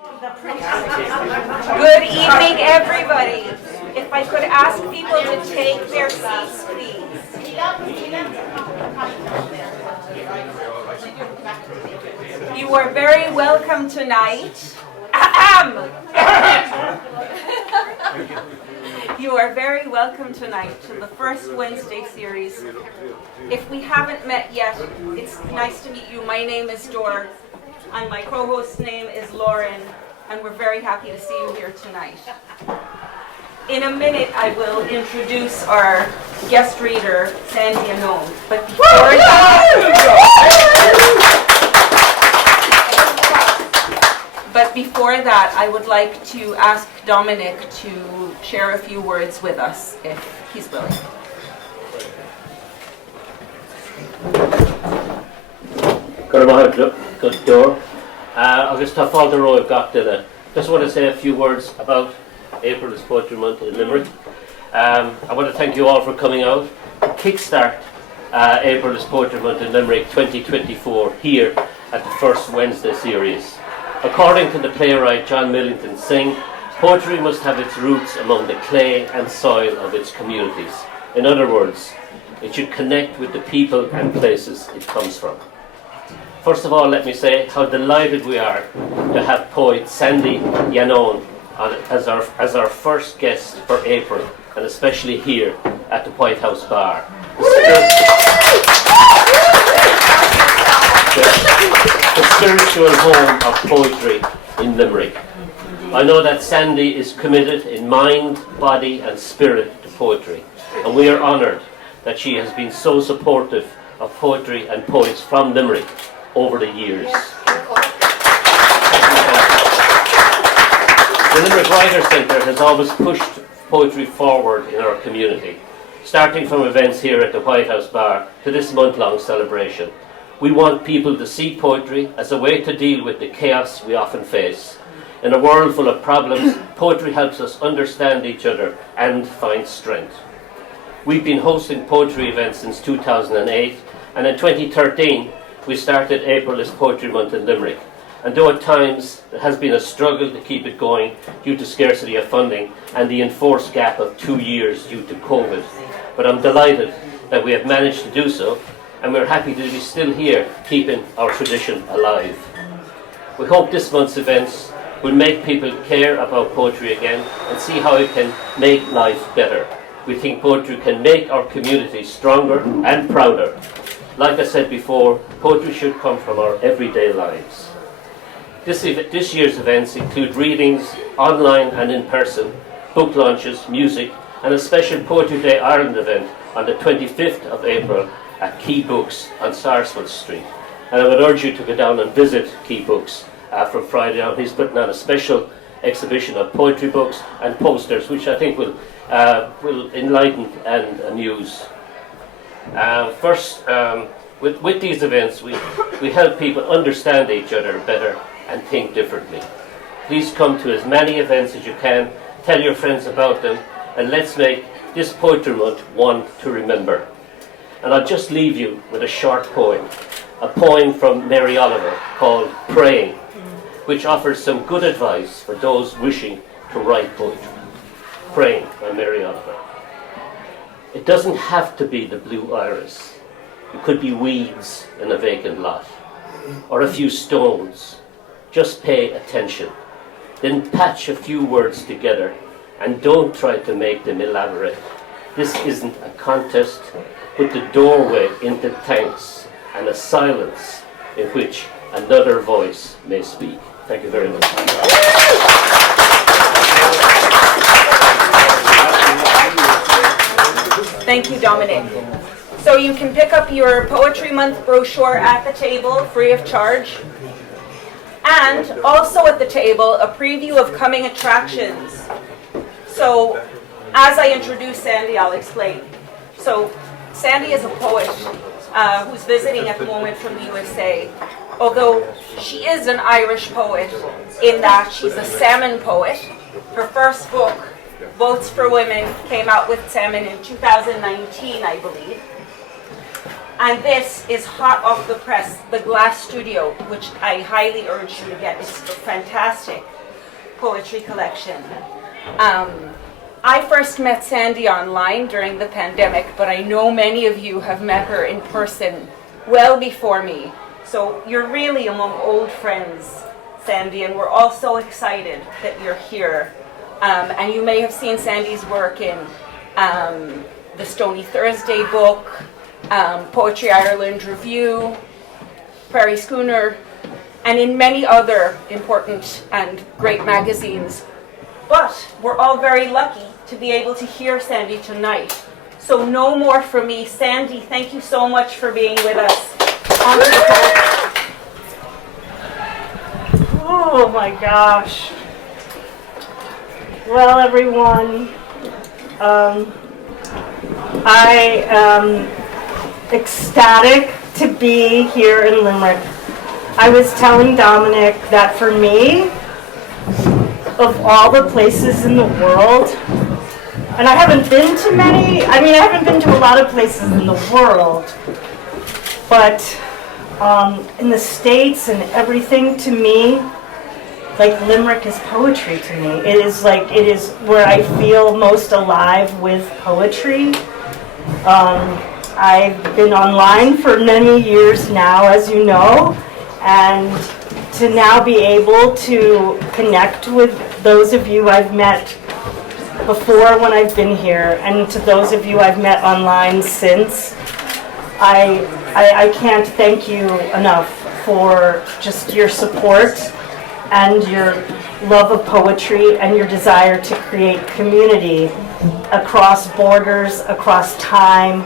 Good evening, everybody. If I could ask people to take their seats, please. You are very welcome tonight. You are very welcome tonight to the first Wednesday series. If we haven't met yet, it's nice to meet you. My name is Dor, and my co-host's name is Lauren, and we're very happy to see you here tonight. In a minute, I will introduce our guest reader, Sandy Yannone. But before that, I would like to ask Dominic to share a few words with us, if he's willing. Good door. Agus tá fáilte róibh gach duine. Just want to say a few words about April is Poetry Month in Limerick. I want to thank you all for coming out to kickstart April is Poetry Month in Limerick 2024 here at the first Wednesday series. According to the playwright John Millington Synge, poetry must have its roots among the clay and soil of its communities. In other words, it should connect with the people and places it comes from. First of all, let me say how delighted we are to have poet Sandy Yannone as our first guest for April, and especially here at the White House Bar. The spiritual home of poetry in Limerick. I know that Sandy is committed in mind, body and spirit to poetry, and we are honoured that she has been so supportive of poetry and poets from Limerick over the years. The Limerick Writers' Centre has always pushed poetry forward in our community, starting from events here at the White House Bar to this month-long celebration. We want people to see poetry as a way to deal with the chaos we often face. In a world full of problems, poetry helps us understand each other and find strength. We've been hosting poetry events since 2008, and in 2013, we started April is Poetry Month in Limerick. And though at times there has been a struggle to keep it going due to scarcity of funding and the enforced gap of 2 years due to COVID, but I'm delighted that we have managed to do so, and we're happy to be still here, keeping our tradition alive. We hope this month's events will make people care about poetry again and see how it can make life better. We think poetry can make our community stronger and prouder. Like I said before, poetry should come from our everyday lives. This year's events include readings, online and in person, book launches, music, and a special Poetry Day Ireland event on the 25th of April at Key Books on Sarsfield Street. And I would urge you to go down and visit Key Books from Friday on. He's putting on a special exhibition of poetry books and posters, which I think will enlighten and amuse. With these events, we help people understand each other better and think differently. Please come to as many events as you can, tell your friends about them, and let's make this Poetry Month one to remember. And I'll just leave you with a short poem, a poem from Mary Oliver called Praying, which offers some good advice for those wishing to write poetry. Praying by Mary Oliver. It doesn't have to be the blue iris. It could be weeds in a vacant lot, or a few stones. Just pay attention. Then patch a few words together, and don't try to make them elaborate. This isn't a contest, but the doorway into thanks and a silence in which another voice may speak. Thank you very much. Thank you, Dominic. So you can pick up your Poetry Month brochure at the table, free of charge. And also at the table, a preview of coming attractions. So, as I introduce Sandy, I'll explain. So, Sandy is a poet who's visiting at the moment from the USA. Although she is an Irish poet in that she's a salmon poet. Her first book, Votes for Women, came out with salmon in 2019, I believe. And this is hot off the press, the Glass Studio, which I highly urge you to get. It's a fantastic poetry collection. I first met Sandy online during the pandemic, but I know many of you have met her in person well before me. So you're really among old friends, Sandy, and we're all so excited that you're here. And you may have seen Sandy's work in the Stony Thursday book, Poetry Ireland Review, Prairie Schooner, and in many other important and great magazines. But we're all very lucky to be able to hear Sandy tonight. So no more from me. Sandy, thank you so much for being with us. On to the poetry. Oh my gosh. Well, everyone, I am ecstatic to be here in Limerick. I was telling Dominic that for me, of all the places in the world, and I haven't been to many, I haven't been to a lot of places in the world, but in the States and everything, to me, like Limerick is poetry to me. It is where I feel most alive with poetry. I've been online for many years now, as you know, and to now be able to connect with those of you I've met before when I've been here, and to those of you I've met online since, I can't thank you enough for just your support and your love of poetry and your desire to create community across borders, across time,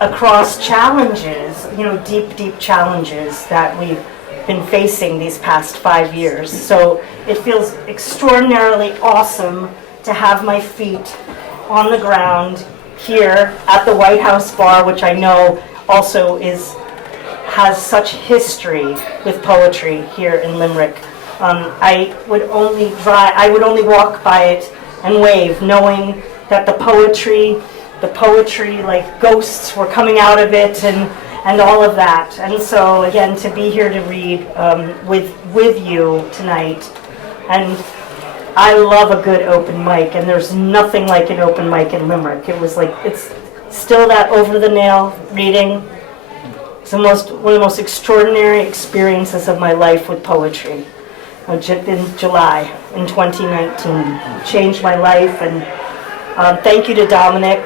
across challenges, deep challenges that we've been facing these past 5 years. So it feels extraordinarily awesome to have my feet on the ground here at the White House Bar, which I know also has such history with poetry here in Limerick. I would only walk by it and wave, knowing that the poetry like ghosts were coming out of it and all of that. And so again, to be here to read with you tonight, and I love a good open mic, and there's nothing like an open mic in Limerick. It's still that over the nail reading. It's one of the most extraordinary experiences of my life with poetry. In July in 2019, changed my life, and thank you to Dominic,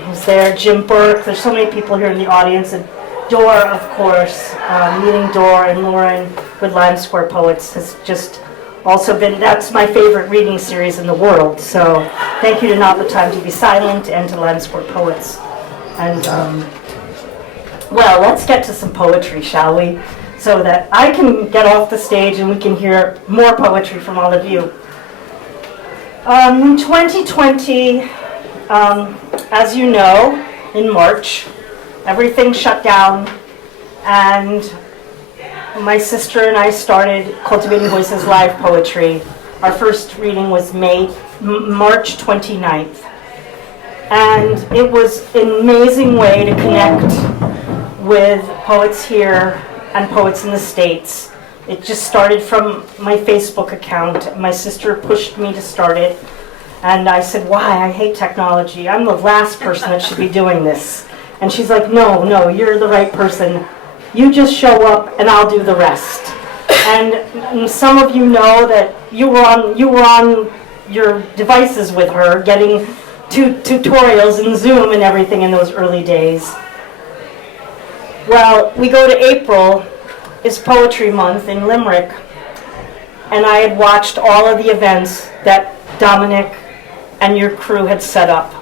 who's there, Jim Burke. There's so many people here in the audience, and Dor, of course. Meeting Dor and Lauren with Lime Square Poets has just also been, that's my favorite reading series in the world. So thank you to Not the Time to Be Silent and to Lime Square Poets. And well, let's get to some poetry, shall we? So that I can get off the stage and we can hear more poetry from all of you. In 2020, as you know, in March, everything shut down, and my sister and I started Cultivating Voices Live Poetry. Our first reading was March 29th. And it was an amazing way to connect with poets here and poets in the States. It just started from my Facebook account. My sister pushed me to start it, and I said, why? I hate technology. I'm the last person that should be doing this. And she's like, no, you're the right person. You just show up and I'll do the rest. And some of you know that you were on your devices with her, getting tutorials in Zoom and everything in those early days. Well, we go to April, is Poetry Month in Limerick, and I had watched all of the events that Dominic and your crew had set up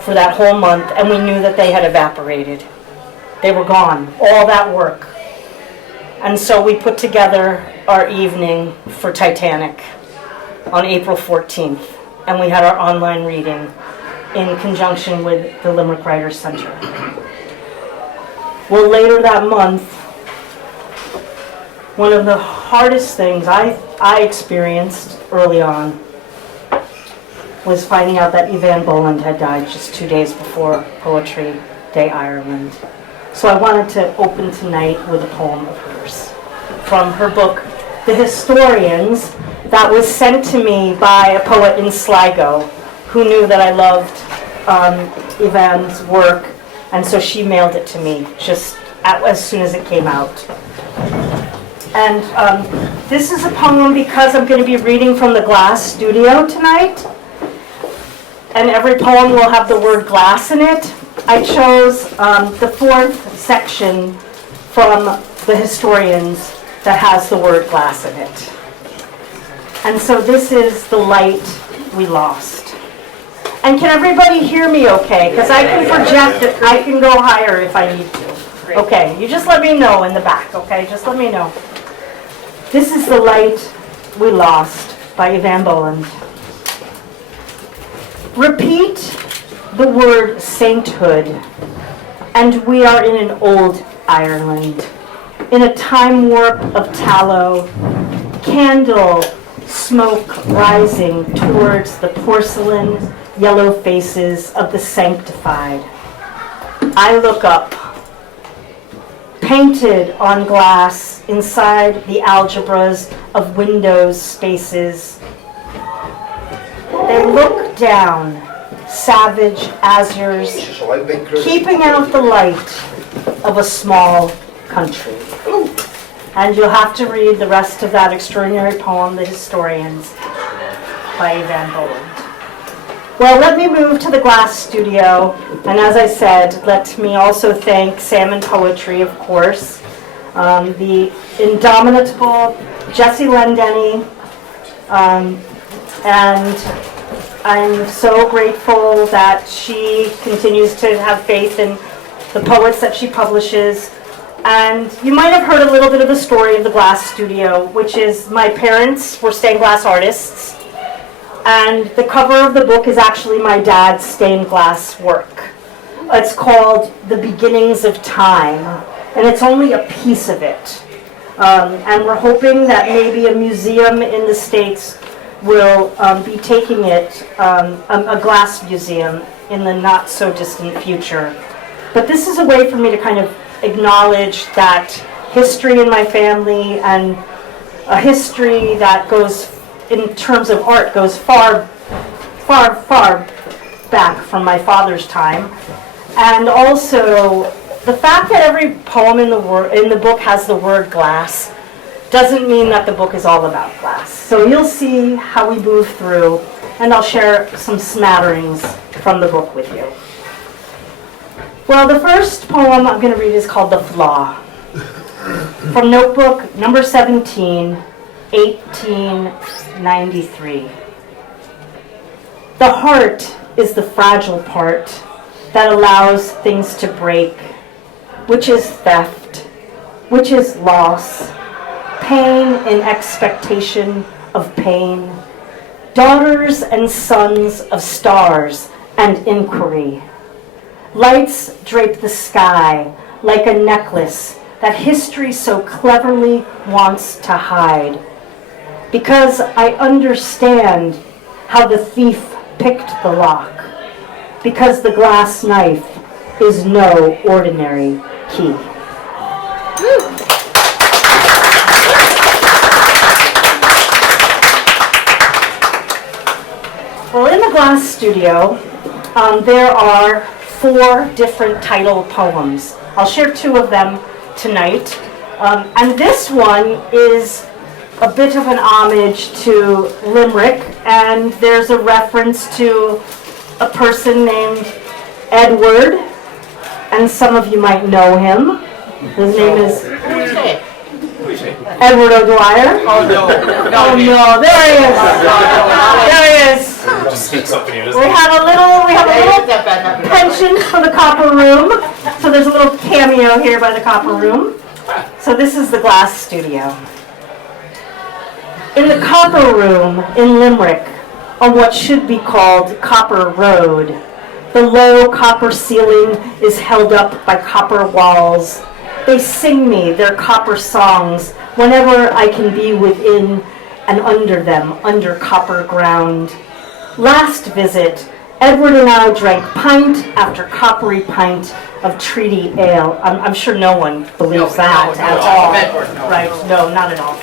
for that whole month, and we knew that they had evaporated. They were gone, all that work. And so we put together our evening for Titanic on April 14th, and we had our online reading in conjunction with the Limerick Writers Center. Well, later that month, one of the hardest things I experienced early on was finding out that Evan Boland had died just 2 days before Poetry Day Ireland. So I wanted to open tonight with a poem of hers from her book, The Historians, that was sent to me by a poet in Sligo who knew that I loved Yvonne's work, and so she mailed it to me just as soon as it came out. And this is a poem because I'm going to be reading from the glass studio tonight, and every poem will have the word glass in it. I chose the fourth section from The Historians that has the word glass in it. And so this is The Light We Lost. And can everybody hear me okay? Because I can project it, I can go higher if I need to. Okay, you just let me know in the back, okay? Just let me know. This is The Light We Lost by Yvonne Boland. Repeat the word sainthood, and we are in an old Ireland, in a time warp of tallow, candle smoke rising towards the porcelain yellow faces of the sanctified. I look up, painted on glass inside the algebras of Windows spaces. They look down, savage azures, keeping out the light of a small country. And you'll have to read the rest of that extraordinary poem, The Historians, by Yvonne Boland. Well, let me move to the glass studio, and as I said, let me also thank Salmon Poetry, of course, the indomitable Jessie Lendenny, and I'm so grateful that she continues to have faith in the poets that she publishes. And you might have heard a little bit of the story of the glass studio, which is my parents were stained glass artists, and the cover of the book is actually my dad's stained glass work. It's called The Beginnings of Time, and it's only a piece of it. And we're hoping that maybe a museum in the States will be taking it, a glass museum, in the not so distant future. But this is a way for me to kind of acknowledge that history in my family, and a history that goes, in terms of art, goes far, far, far back from my father's time. And also, the fact that every poem in the book has the word glass doesn't mean that the book is all about glass. So you'll see how we move through, and I'll share some smatterings from the book with you. Well, the first poem I'm going to read is called The Flaw, from notebook number 17, 1893. The heart is the fragile part that allows things to break, which is theft, which is loss, pain in expectation of pain, daughters and sons of stars and inquiry. Lights drape the sky like a necklace that history so cleverly wants to hide. Because I understand how the thief picked the lock. Because the glass knife is no ordinary key. Well, in the glass studio, there are 4 different title poems. I'll share 2 of them tonight. And this one is a bit of an homage to Limerick, and there's a reference to a person named Edward, and some of you might know him. His name is Edward O'Dwyer. Oh no! Oh no, there he is! There he is! We have a little pension for the Copper Room. So there's a little cameo here by the Copper Room. So this is the glass studio. In the Copper Room in Limerick, on what should be called Copper Road, the low copper ceiling is held up by copper walls. They sing me their copper songs whenever I can be within and under them, under copper ground. Last visit, Edward and I drank pint after coppery pint of treaty ale. I'm sure no one believes that at all. Right, no, not at all.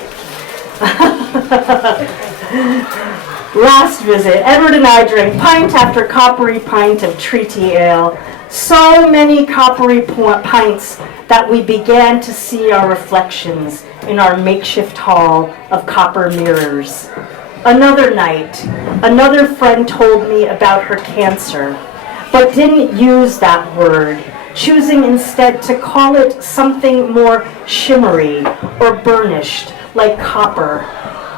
Last visit, Edward and I drank pint after coppery pint of treaty ale. So many coppery pints that we began to see our reflections in our makeshift hall of copper mirrors. Another night, another friend told me about her cancer, but didn't use that word, choosing instead to call it something more shimmery or burnished, like copper,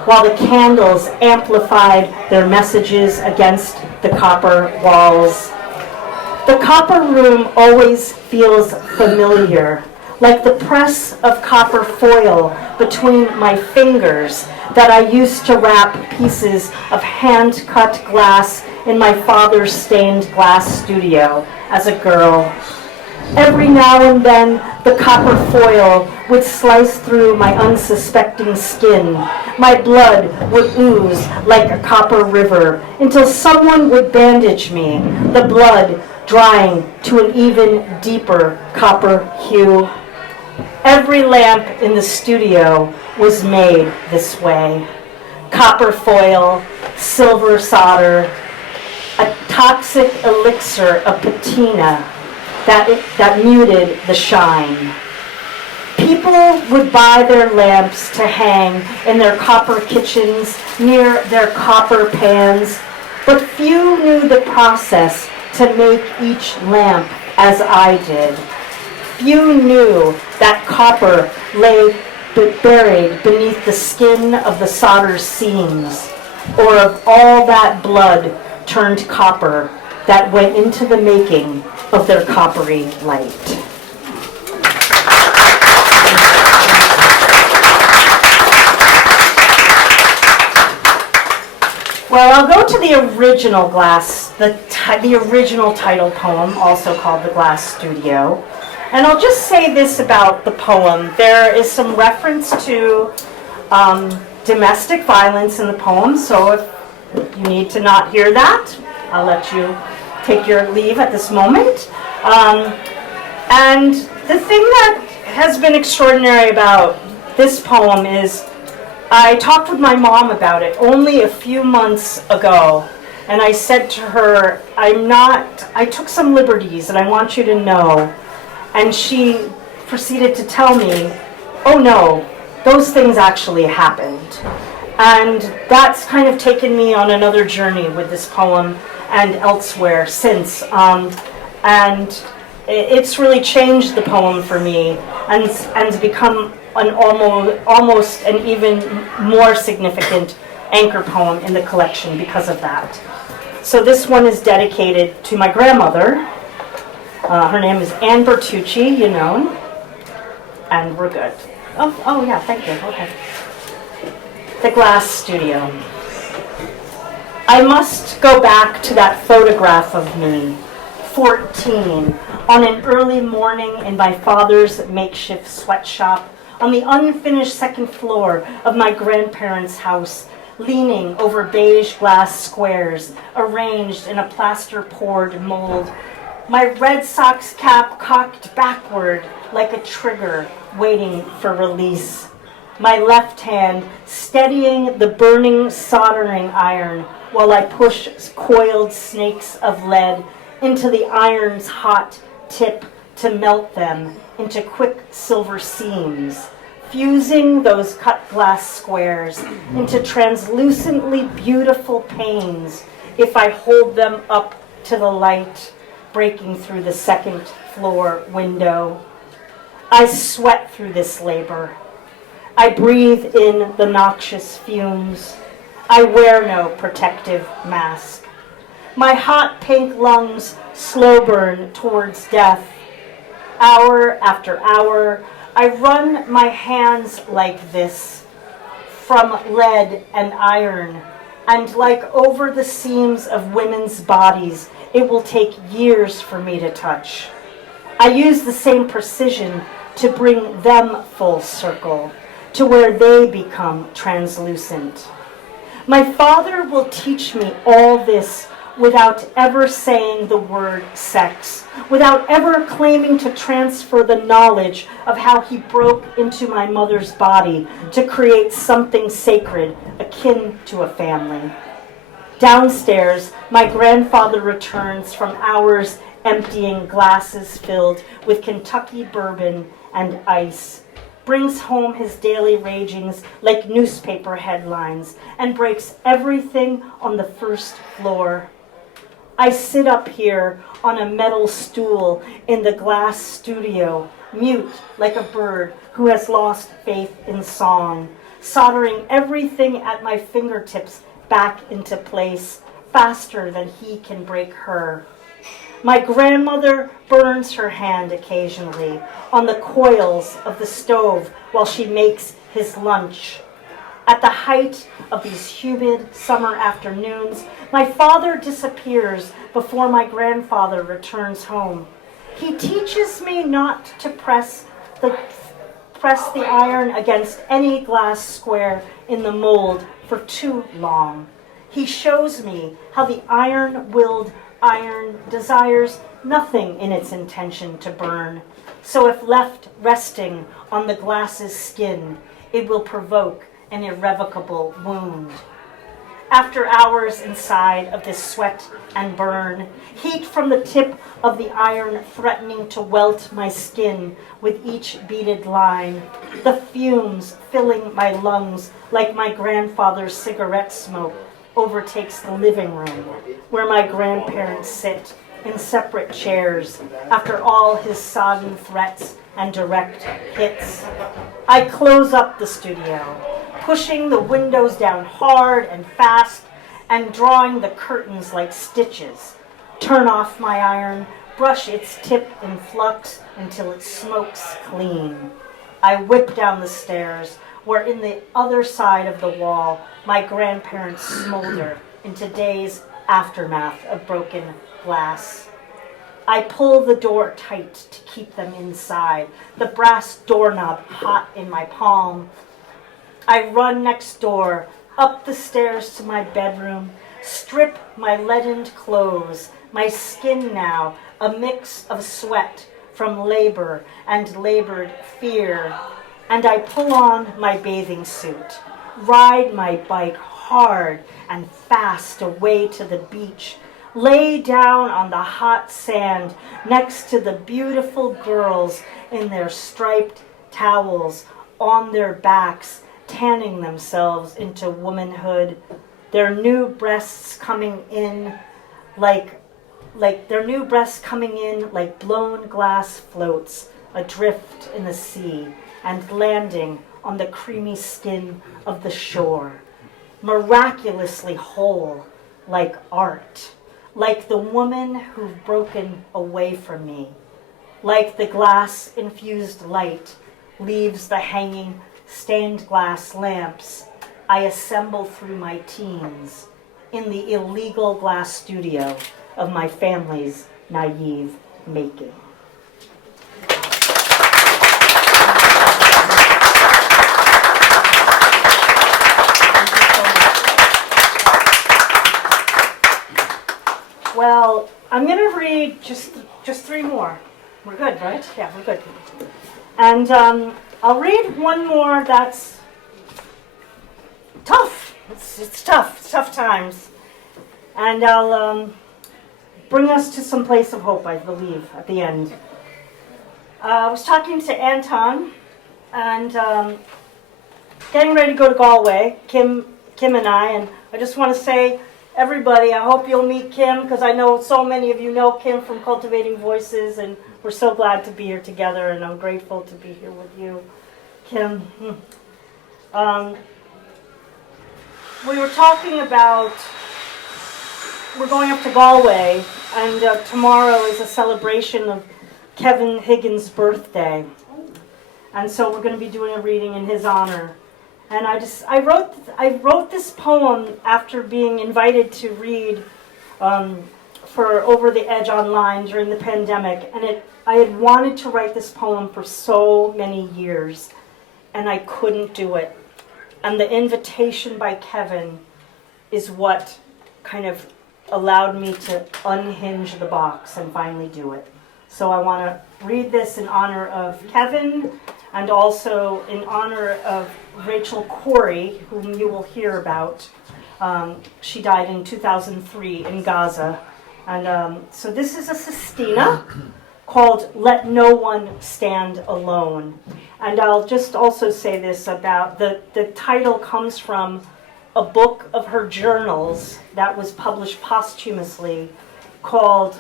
while the candles amplified their messages against the copper walls. The copper room always feels familiar, like the press of copper foil between my fingers that I used to wrap pieces of hand-cut glass in my father's stained glass studio as a girl. Every now and then, the copper foil would slice through my unsuspecting skin. My blood would ooze like a copper river until someone would bandage me, the blood drying to an even deeper copper hue. Every lamp in the studio was made this way. Copper foil, silver solder, a toxic elixir of patina that muted the shine. People would buy their lamps to hang in their copper kitchens near their copper pans, but few knew the process to make each lamp as I did. Few knew that copper lay buried beneath the skin of the solder seams, or of all that blood turned copper that went into the making of their coppery light. Well, I'll go to the original glass, the original title poem, also called The Glass Studio. And I'll just say this about the poem. There is some reference to domestic violence in the poem, so if you need to not hear that, I'll let you take your leave at this moment. And the thing that has been extraordinary about this poem is I talked with my mom about it only a few months ago, and I said to her, I took some liberties and I want you to know. And she proceeded to tell me, oh no, those things actually happened. And that's kind of taken me on another journey with this poem and elsewhere since. And it's really changed the poem for me and become an almost an even more significant anchor poem in the collection because of that. So this one is dedicated to my grandmother. Her name is Anne Bertucci Yannone, and we're good. Oh yeah, thank you. Okay. The Glass Studio. I must go back to that photograph of me, 14, on an early morning in my father's makeshift sweatshop on the unfinished second floor of my grandparents' house, leaning over beige glass squares arranged in a plaster-poured mold. My Red Sox cap cocked backward like a trigger waiting for release. My left hand steadying the burning soldering iron while I push coiled snakes of lead into the iron's hot tip to melt them into quick silver seams, fusing those cut glass squares into translucently beautiful panes if I hold them up to the light breaking through the second floor window. I sweat through this labor. I breathe in the noxious fumes. I wear no protective mask. My hot pink lungs slow burn towards death. Hour after hour, I run my hands like this, from lead and iron, and like over the seams of women's bodies, it will take years for me to touch. I use the same precision to bring them full circle, to where they become translucent. My father will teach me all this without ever saying the word sex, without ever claiming to transfer the knowledge of how he broke into my mother's body to create something sacred akin to a family. Downstairs, my grandfather returns from hours emptying glasses filled with Kentucky bourbon and ice, brings home his daily ragings like newspaper headlines, and breaks everything on the first floor. I sit up here on a metal stool in the glass studio, mute like a bird who has lost faith in song, soldering everything at my fingertips back into place faster than he can break her. My grandmother burns her hand occasionally on the coils of the stove while she makes his lunch. At the height of these humid summer afternoons, my father disappears before my grandfather returns home. He teaches me not to press the iron against any glass square in the mold for too long. He shows me how the iron-willed iron desires nothing in its intention to burn. So if left resting on the glass's skin, it will provoke an irrevocable wound. After hours inside of this sweat and burn, heat from the tip of the iron threatening to welt my skin with each beaded line, the fumes filling my lungs like my grandfather's cigarette smoke overtakes the living room where my grandparents sit in separate chairs after all his sodden threats and direct hits. I close up the studio, pushing the windows down hard and fast and drawing the curtains like stitches. Turn off my iron, brush its tip in flux until it smokes clean. I whip down the stairs, where in the other side of the wall, my grandparents smolder in today's aftermath of broken glass. I pull the door tight to keep them inside, the brass doorknob hot in my palm. I run next door, up the stairs to my bedroom, strip my leadened clothes, my skin now a mix of sweat from labor and labored fear, and I pull on my bathing suit, ride my bike hard and fast away to the beach, lay down on the hot sand next to the beautiful girls in their striped towels on their backs, tanning themselves into womanhood, their new breasts coming in like blown glass floats adrift in the sea and landing on the creamy skin of the shore, miraculously whole like art, like the woman who've broken away from me, like the glass-infused light leaves the hanging stained glass lamps I assembled through my teens in the illegal glass studio of my family's naive making. Well, I'm going to read just three more. We're good, right? Yeah, we're good. And I'll read one more that's tough. It's tough. It's tough times. And I'll bring us to some place of hope, I believe, at the end. I was talking to Anton, and getting ready to go to Galway, Kim and I, and I just want to say, everybody, I hope you'll meet Kim, because I know so many of you know Kim from Cultivating Voices, and we're so glad to be here together, and I'm grateful to be here with you, Kim. We were talking about, we're going up to Galway, and tomorrow is a celebration of Kevin Higgins' birthday, and so we're going to be doing a reading in his honor. And I wrote this poem after being invited to read for Over the Edge online during the pandemic, and I had wanted to write this poem for so many years, and I couldn't do it. And the invitation by Kevin is what kind of allowed me to unhinge the box and finally do it. So I want to read this in honor of Kevin and also in honor of Rachel Corey, whom you will hear about. She died in 2003 in Gaza. And so this is a sestina called Let No One Stand Alone. And I'll just also say this about the title comes from a book of her journals that was published posthumously called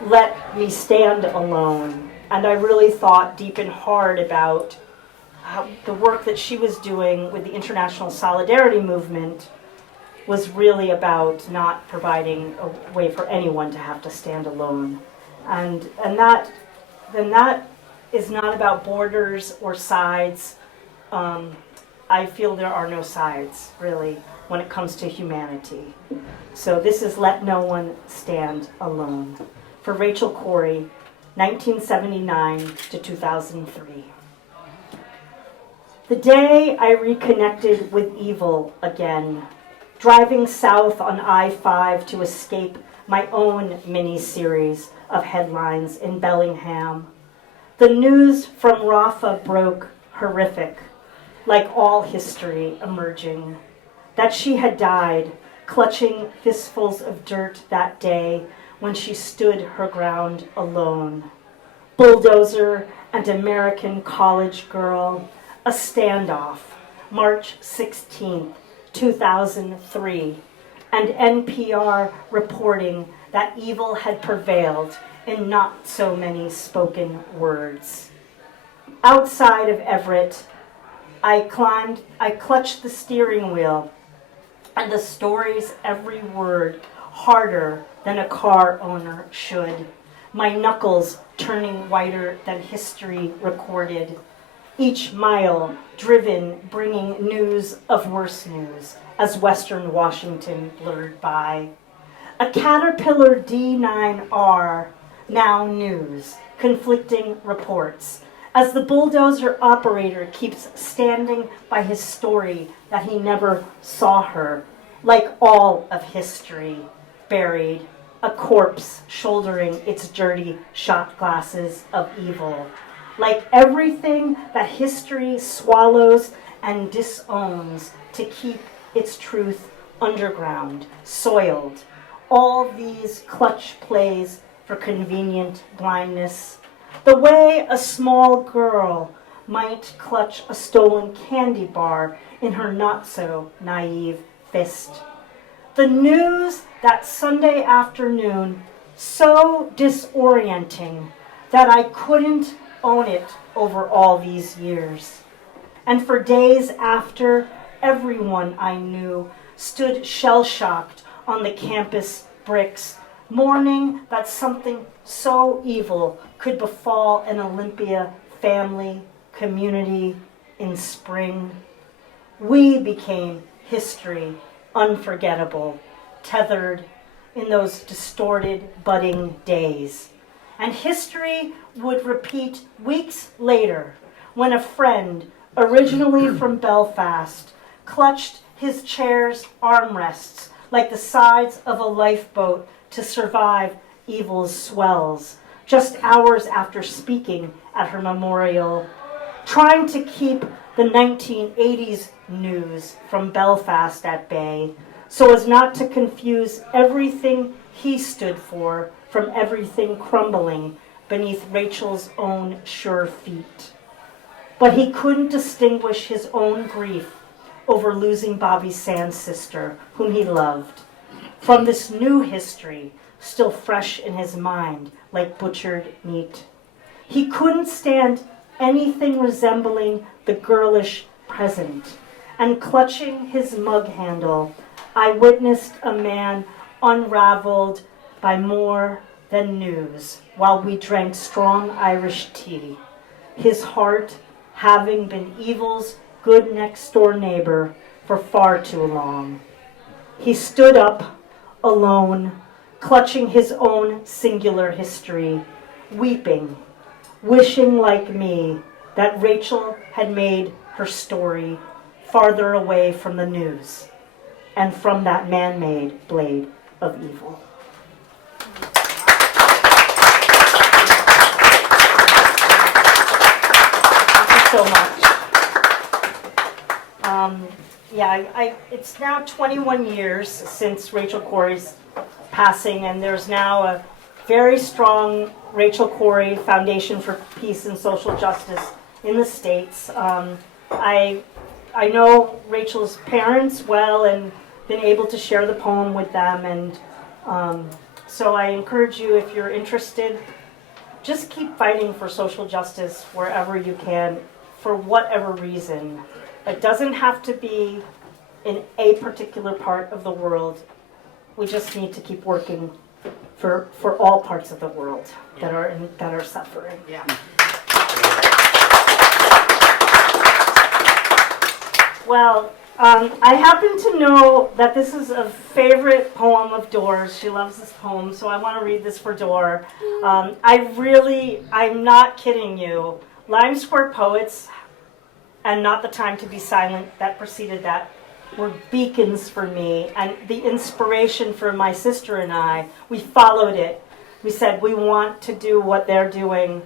Let Me Stand Alone. And I really thought deep and hard about how the work that she was doing with the International Solidarity Movement was really about not providing a way for anyone to have to stand alone. And that is not about borders or sides. I feel there are no sides, really, when it comes to humanity. So this is Let No One Stand Alone. For Rachel Corey, 1979 to 2003. The day I reconnected with evil again, driving south on I-5 to escape my own mini-series of headlines in Bellingham. The news from Rafah broke horrific, like all history emerging, that she had died, clutching fistfuls of dirt that day when she stood her ground alone. Bulldozer and American college girl, a standoff, March 16th, 2003, and NPR reporting that evil had prevailed in not so many spoken words. Outside of Everett, I clutched the steering wheel, and the story's every word harder than a car owner should, my knuckles turning whiter than history recorded. Each mile driven, bringing news of worse news as Western Washington blurred by. A Caterpillar D9R, now news, conflicting reports, as the bulldozer operator keeps standing by his story that he never saw her, like all of history, buried, a corpse shouldering its dirty shot glasses of evil. Like everything that history swallows and disowns to keep its truth underground, soiled. All these clutch plays for convenient blindness. The way a small girl might clutch a stolen candy bar in her not-so-naive fist. The news that Sunday afternoon, so disorienting that I couldn't own it over all these years. And for days after, everyone I knew stood shell-shocked on the campus bricks, mourning that something so evil could befall an Olympia family, community in spring. We became history, unforgettable, tethered in those distorted, budding days. And history would repeat weeks later when a friend, originally from Belfast, clutched his chair's armrests like the sides of a lifeboat to survive evil's swells, just hours after speaking at her memorial, trying to keep the 1980s news from Belfast at bay so as not to confuse everything he stood for from everything crumbling beneath Rachel's own sure feet. But he couldn't distinguish his own grief over losing Bobby Sand's sister, whom he loved, from this new history still fresh in his mind like butchered meat. He couldn't stand anything resembling the girlish present, and clutching his mug handle, I witnessed a man unraveled by more than news while we drank strong Irish tea, his heart having been evil's good next-door neighbor for far too long. He stood up, alone, clutching his own singular history, weeping, wishing like me that Rachel had made her story farther away from the news, and from that man-made blade of evil. Thank you so much. It's now 21 years since Rachel Corrie's passing, and there's now a very strong Rachel Corrie Foundation for Peace and Social Justice in the States. I know Rachel's parents well and been able to share the poem with them, and so I encourage you, if you're interested, just keep fighting for social justice wherever you can, for whatever reason. It doesn't have to be in a particular part of the world. We just need to keep working for all parts of the world that are suffering. Yeah. Well, I happen to know that this is a favorite poem of Dora's. She loves this poem, so I want to read this for Dora. I'm not kidding you. Lime Square Poets and Not the Time to Be Silent, that preceded that, were beacons for me, and the inspiration for my sister and I. We followed it. We said, we want to do what they're doing.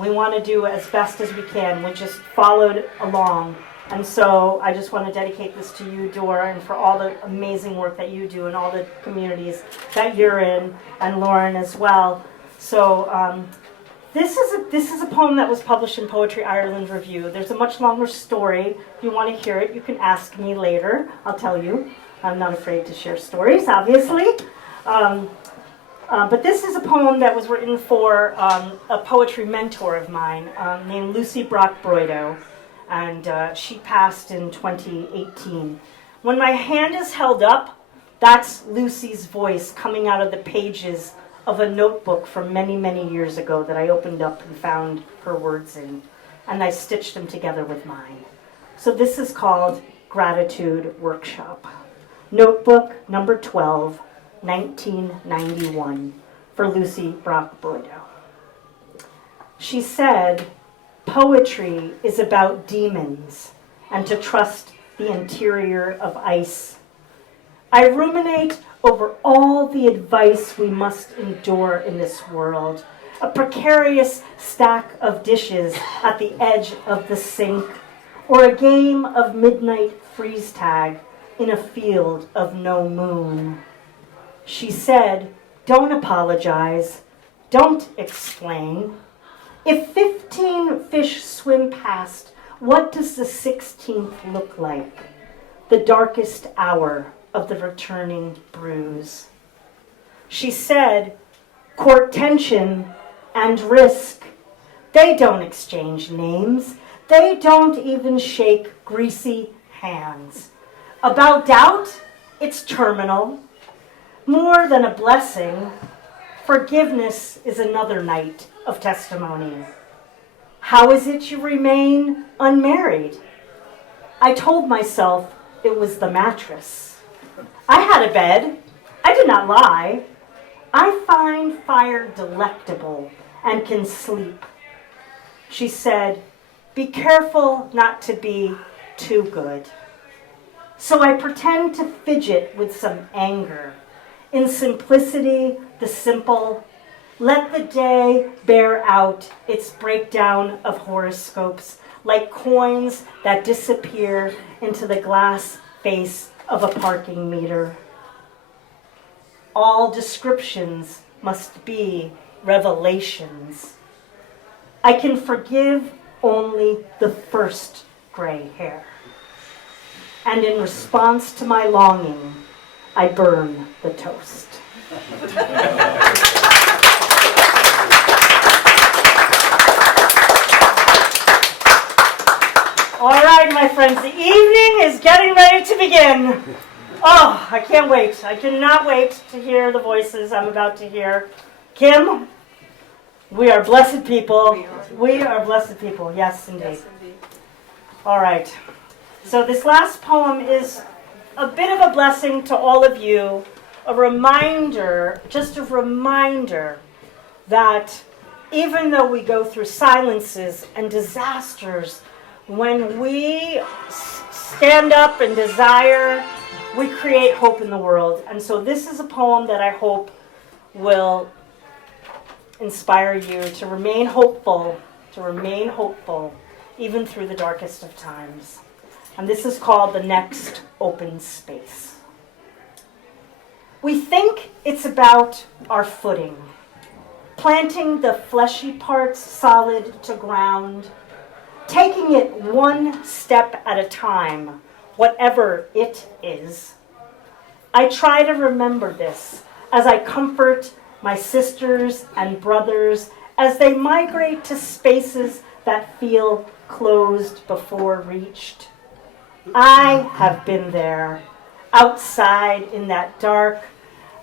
We want to do as best as we can. We just followed along. And so I just want to dedicate this to you, Dora, and for all the amazing work that you do and all the communities that you're in, and Lauren as well. So this is a poem that was published in Poetry Ireland Review. There's a much longer story. If you want to hear it, you can ask me later. I'll tell you. I'm not afraid to share stories, obviously. But this is a poem that was written for a poetry mentor of mine named Lucy Brock-Broido. And she passed in 2018. When my hand is held up, that's Lucy's voice coming out of the pages of a notebook from many, many years ago that I opened up and found her words in, and I stitched them together with mine. So this is called Gratitude Workshop. Notebook number 12, 1991, for Lucy Brock-Broido. She said, poetry is about demons and to trust the interior of ice. I ruminate over all the advice we must endure in this world, a precarious stack of dishes at the edge of the sink, or a game of midnight freeze tag in a field of no moon. She said, don't apologize, don't explain. If 15 fish swim past, what does the 16th look like? The darkest hour of the returning bruise. She said, court tension and risk, they don't exchange names. They don't even shake greasy hands. About doubt, it's terminal. More than a blessing, forgiveness is another night of testimony. How is it you remain unmarried? I told myself it was the mattress. I had a bed. I did not lie. I find fire delectable and can sleep. She said, be careful not to be too good. So I pretend to fidget with some anger. In simplicity, the simple, let the day bear out its breakdown of horoscopes like coins that disappear into the glass face of a parking meter. All descriptions must be revelations. I can forgive only the first gray hair. And in response to my longing, I burn the toast. All right, my friends, the evening is getting ready to begin. Oh, I can't wait. I cannot wait to hear the voices I'm about to hear. Kim, we are blessed people. We are blessed people. Yes, indeed. Yes, indeed. All right. So this last poem is a bit of a blessing to all of you. A reminder, just a reminder that even though we go through silences and disasters, when we stand up and desire we create hope in the world. And so this is a poem that I hope will inspire you to remain hopeful, even through the darkest of times. And this is called The Next Open Space. We think it's about our footing, planting the fleshy parts solid to ground, taking it one step at a time, whatever it is. I try to remember this as I comfort my sisters and brothers as they migrate to spaces that feel closed before reached. I have been there, outside in that dark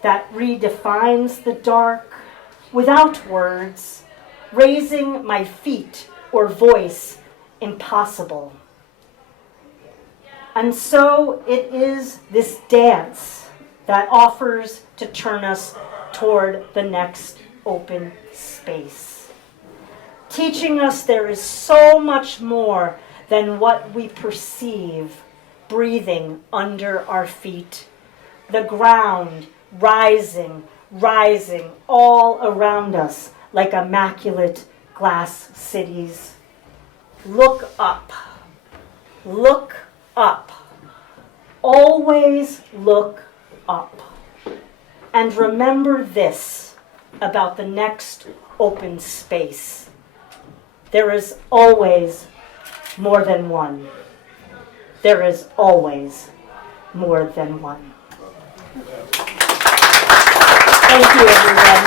that redefines the dark, without words, raising my feet or voice impossible. And so it is this dance that offers to turn us toward the next open space, teaching us there is so much more than what we perceive breathing under our feet, the ground rising all around us like immaculate glass cities. Look up, always look up. And remember this about the next open space. There is always more than one. There is always more than one. Thank you, everyone.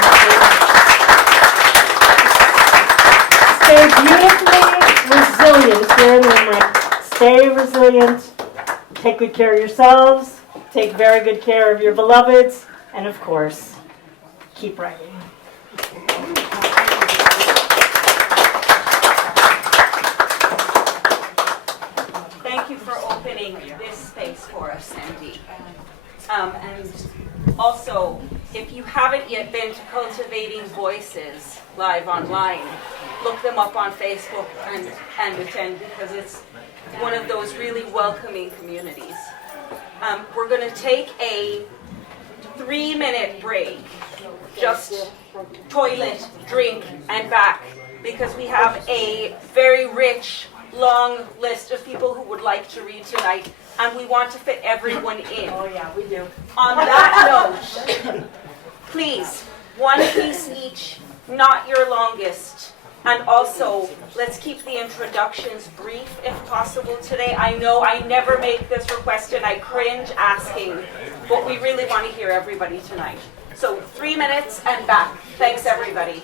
Stay beautifully resilient here in Limerick. Stay resilient. Take good care of yourselves. Take very good care of your beloveds. And of course, keep writing. Thank you for opening this space for us, Sandy. And also, if you haven't yet been to Cultivating Voices live online, look them up on Facebook and attend, because it's one of those really welcoming communities. We're going to take a 3-minute break, just toilet, drink, and back, because we have a very rich, long list of people who would like to read tonight, and we want to fit everyone in. Oh yeah, we do. On that note, please, one piece each, not your longest. And also, let's keep the introductions brief if possible today. I know I never make this request and I cringe asking, but we really want to hear everybody tonight. So 3 minutes and back. Thanks, everybody.